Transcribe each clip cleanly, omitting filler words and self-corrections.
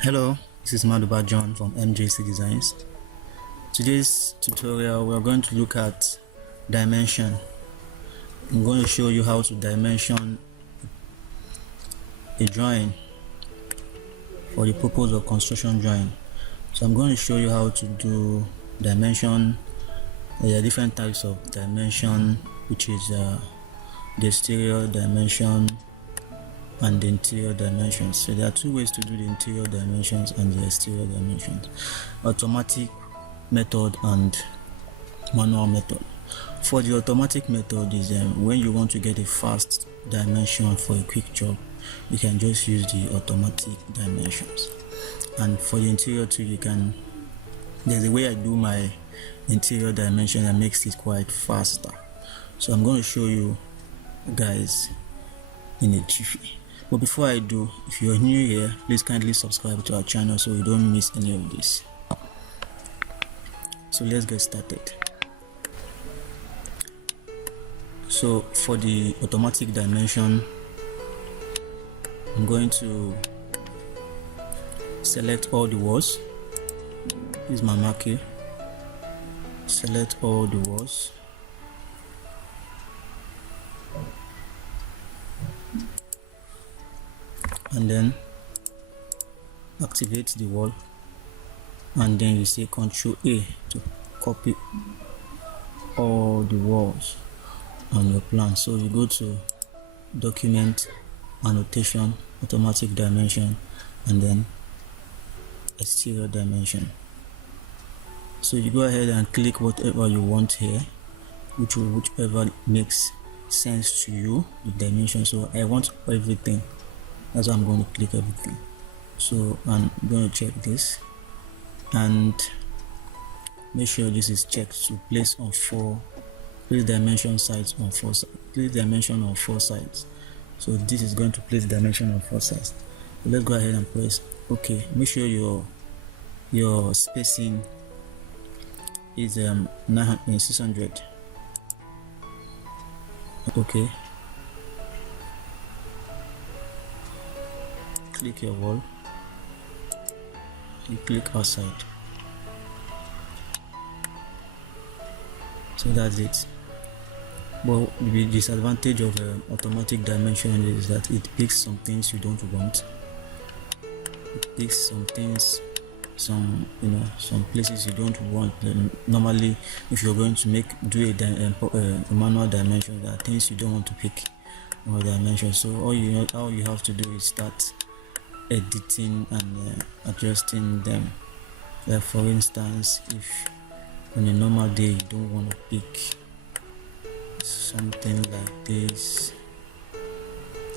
Hello, this is Maduba John from MJCdesigns. Today's tutorial we are going to look at dimension. I'm going to show you how to dimension a drawing for the purpose of construction drawing. So I'm going to show you how to do dimension. There are different types of dimension, which is the exterior dimension and the interior dimensions. So there are two ways to do the interior dimensions and the exterior dimensions: automatic method and manual method. For the automatic method is when you want to get a fast dimension for a quick job, you can just use the automatic dimensions. And for the interior too, there's a way I do my interior dimension that makes it quite faster. So I'm going to show you guys in a jiffy. But before I do, if you're new here, please kindly subscribe to our channel so you don't miss any of this. So let's get started. So for the automatic dimension, I'm going to select all the walls. This is my marker. Select all the walls. And then activate the wall, and then you say Ctrl A to copy all the walls on your plan. So you go to document, annotation, automatic dimension, and then exterior dimension. So you go ahead and click whatever you want here, whichever makes sense to you, the dimension. So I want everything. That's why I'm going to click everything. So I'm going to check this and make sure this is checked to place dimension sides on four sides. Place dimension on four sides. So this is going to place dimension on four sides. So let's go ahead and press OK. Make sure your spacing is 600. Okay. Click your wall, you click outside. So that's it. But the disadvantage of automatic dimension is that it picks some things you don't want. It picks some things, some places you don't want. Normally, if you're going to do a manual dimension, there are things you don't want to pick on dimension. So all you have to do is start editing and adjusting them. Like for instance, if on a normal day you don't want to pick something like this,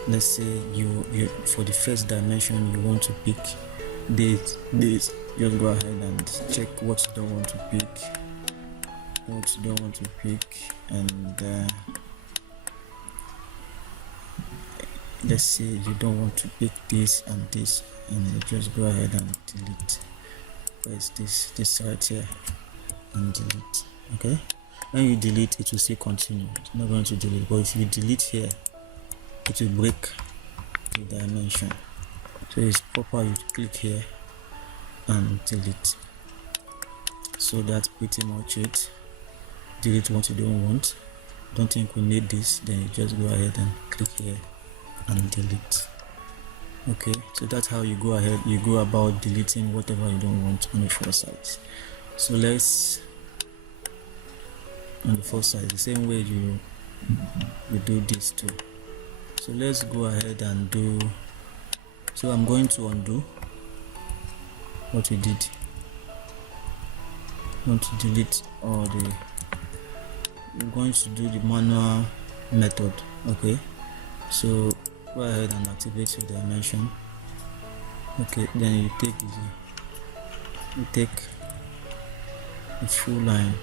let's say you for the first dimension you want to pick this, just go ahead and check what you don't want to pick, and let's say you don't want to pick this and this, and you just go ahead and delete. Press this right here and delete. Okay, when you delete, it will say continue. It's not going to delete, but if you delete here, it will break the dimension. So it's proper you click here and delete. So that's pretty much it. Delete what you don't want. Don't think we need this, then you just go ahead and click here and delete. Okay, so that's how you go about deleting whatever you don't want on the four sides. So let's on the four sides, the same way you do this too. So let's go ahead and do. So I'm going to undo what we did. I want to delete all the. We're going to do the manual method. Okay, so go ahead and activate your dimension. Okay, then you take the full line,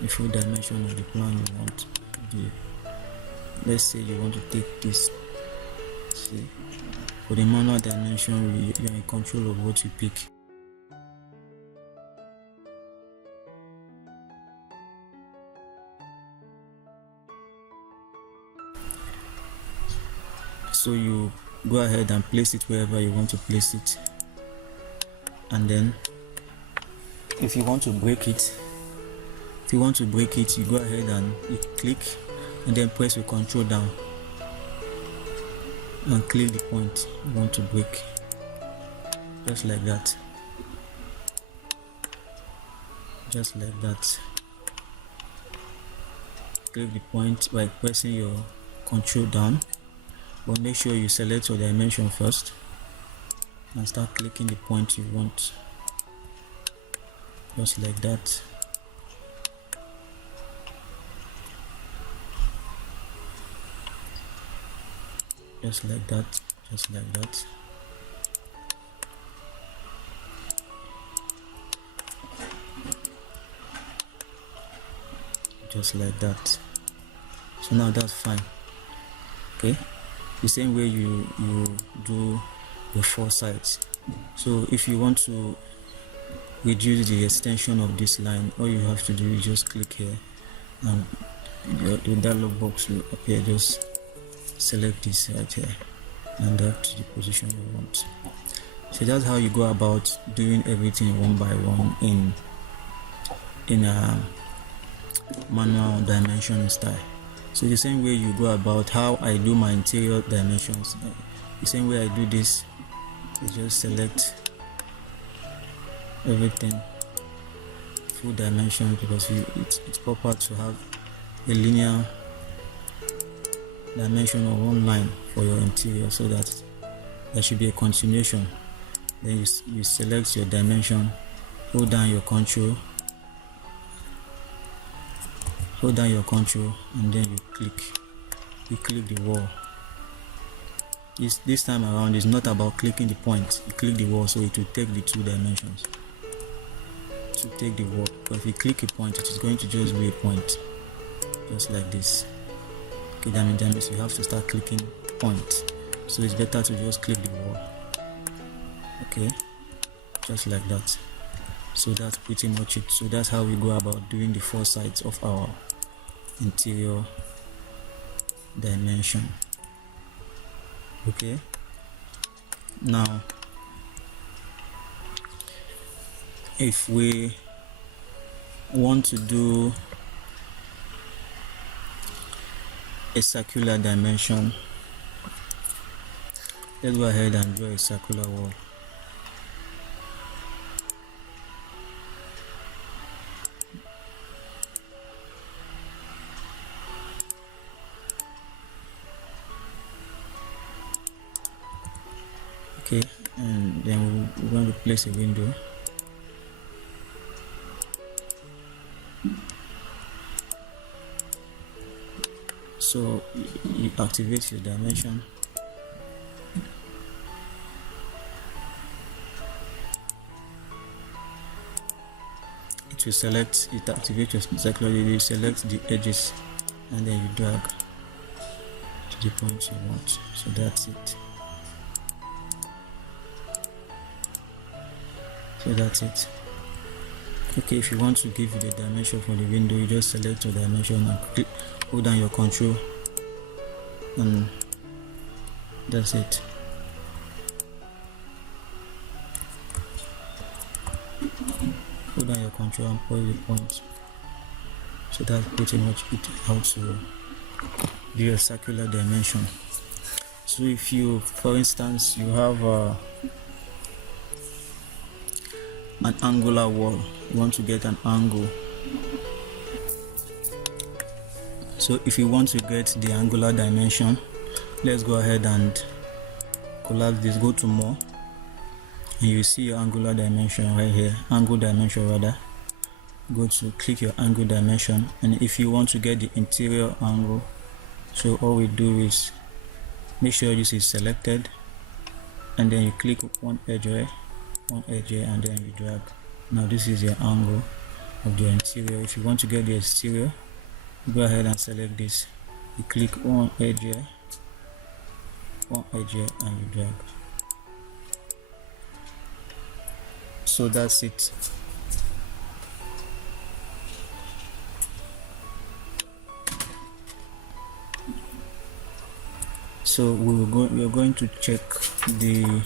the full dimension of the plan you want. Let's say you want to take this. See, for the manual dimension, you're in control of what you pick. So you go ahead and place it wherever you want to place it. and then if you want to break it, you go ahead and you click and then press your control down and click the point you want to break, just like that, click the point by pressing your control down, but make sure you select your dimension first and start clicking the point you want, just like that. Just like that. Just like that. So now that's fine. Okay, the same way you do the 4 sides. So if you want to reduce the extension of this line, all you have to do is just click here and the dialog box will appear. Just select this right here and drag to the position you want. So that's how you go about doing everything one by one in a manual dimension style. So the same way you go about how I do my interior dimensions, the same way I do this is just select everything full dimension, because it's proper to have a linear dimension of one line for your interior, so that there should be a continuation. Then you select your dimension, hold down your control, and then you click the wall. This time around is not about clicking the point, you click the wall, so it will take the 2 dimensions to take the wall. But if you click a point, it is going to just be a point, just like this. Okay, that means you have to start clicking points, so it's better to just click the wall. Okay, just like that. So that's pretty much it. So that's how we go about doing the 4 sides of our interior dimension. Okay, now if we want to do a circular dimension, let's go ahead and draw a circular wall. Okay, and then we're going to place a window. So you activate your dimension. It will select, it activates your circular, you select the edges and then you drag to the point you want. So that's it. Okay, if you want to give the dimension for the window, you just select your dimension and click, hold down your control, and that's it. Hold down your control and point the point. So that's pretty much it, how to do a circular dimension. So if you, for instance, you have an angular wall, you want to get an angle. So if you want to get the angular dimension, let's go ahead and collapse this, go to more, and you see your angular dimension right here, angle dimension rather. Go to click your angle dimension, and if you want to get the interior angle, so all we do is make sure this is selected, and then you click one edge here, and then you drag. Now this is your angle of the interior. If you want to get the exterior, go ahead and select this, you click one edge here, and you drag. So that's it. So we are going to check the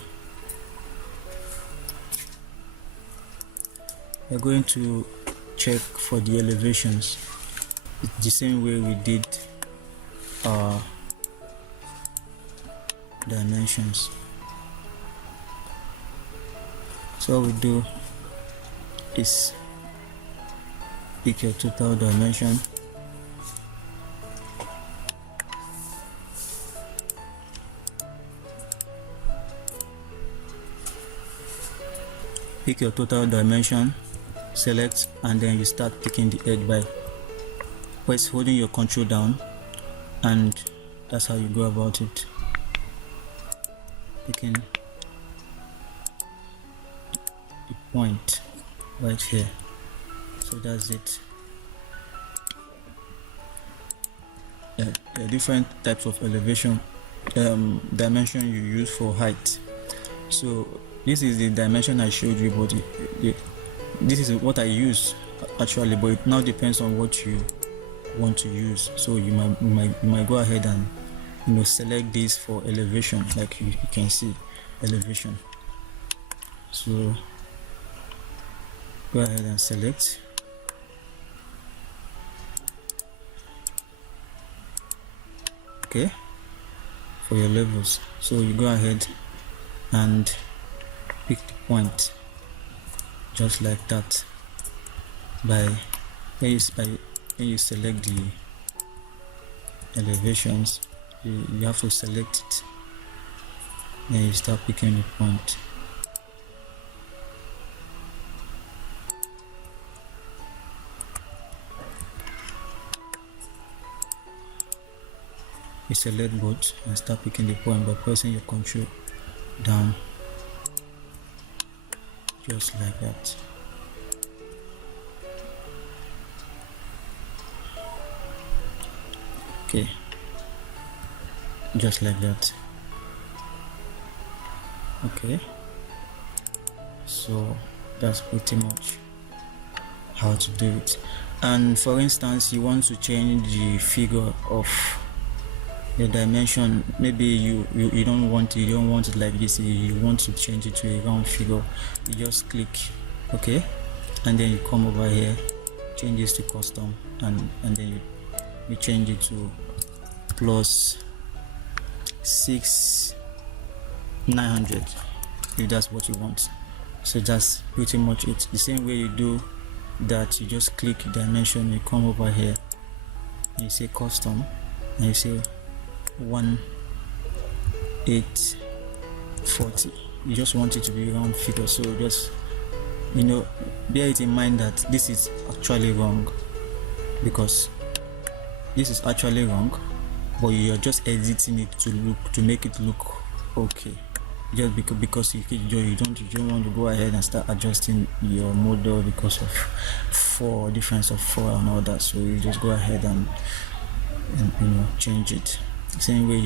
we're going to check for the elevations. It's the same way we did our dimensions. So what we do is pick your total dimension, pick your total dimension, select, and then you start picking the edge by first holding your control down, and that's how you go about it, picking the point right here. So that's it. There are different types of elevation dimension you use for height. So this is the dimension I showed you, but this is what I use actually, but it now depends on what you want to use. So you might go ahead and select this for elevation, like you can see elevation. So go ahead and select. Okay, for your levels. So you go ahead and pick the point just like that. When you select the elevations, you have to select it, then you start picking the point. You select both and start picking the point by pressing your control down just like that. Okay, just like that. Okay, so that's pretty much how to do it. And for instance, you want to change the figure of the dimension. Maybe you don't want it like this, you want to change it to a round figure. You just click OK, and then you come over here, change this to custom, and then you change it to plus 6,900 if that's what you want. So that's pretty much it. The same way you do that, you just click dimension, you come over here and you say custom, and you say 1840. You just want it to be round figure, so just bear it in mind that this is actually wrong, because this is actually wrong, but you're just editing it to make it look okay, just because you don't want to go ahead and start adjusting your model because of difference of 4 and all that. So you just go ahead and change it. The same way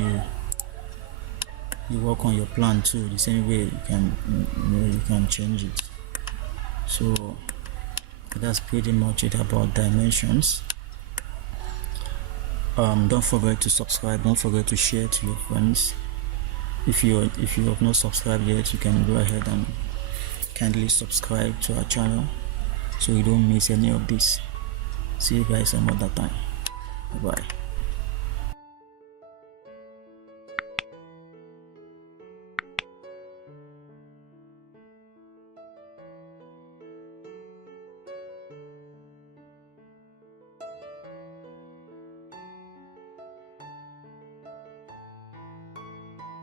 you work on your plan too, the same way you can change it. So that's pretty much it about dimensions. Don't forget to subscribe, don't forget to share to your friends. If you have not subscribed yet, you can go ahead and kindly subscribe to our channel so you don't miss any of this. See you guys some other time. Bye bye.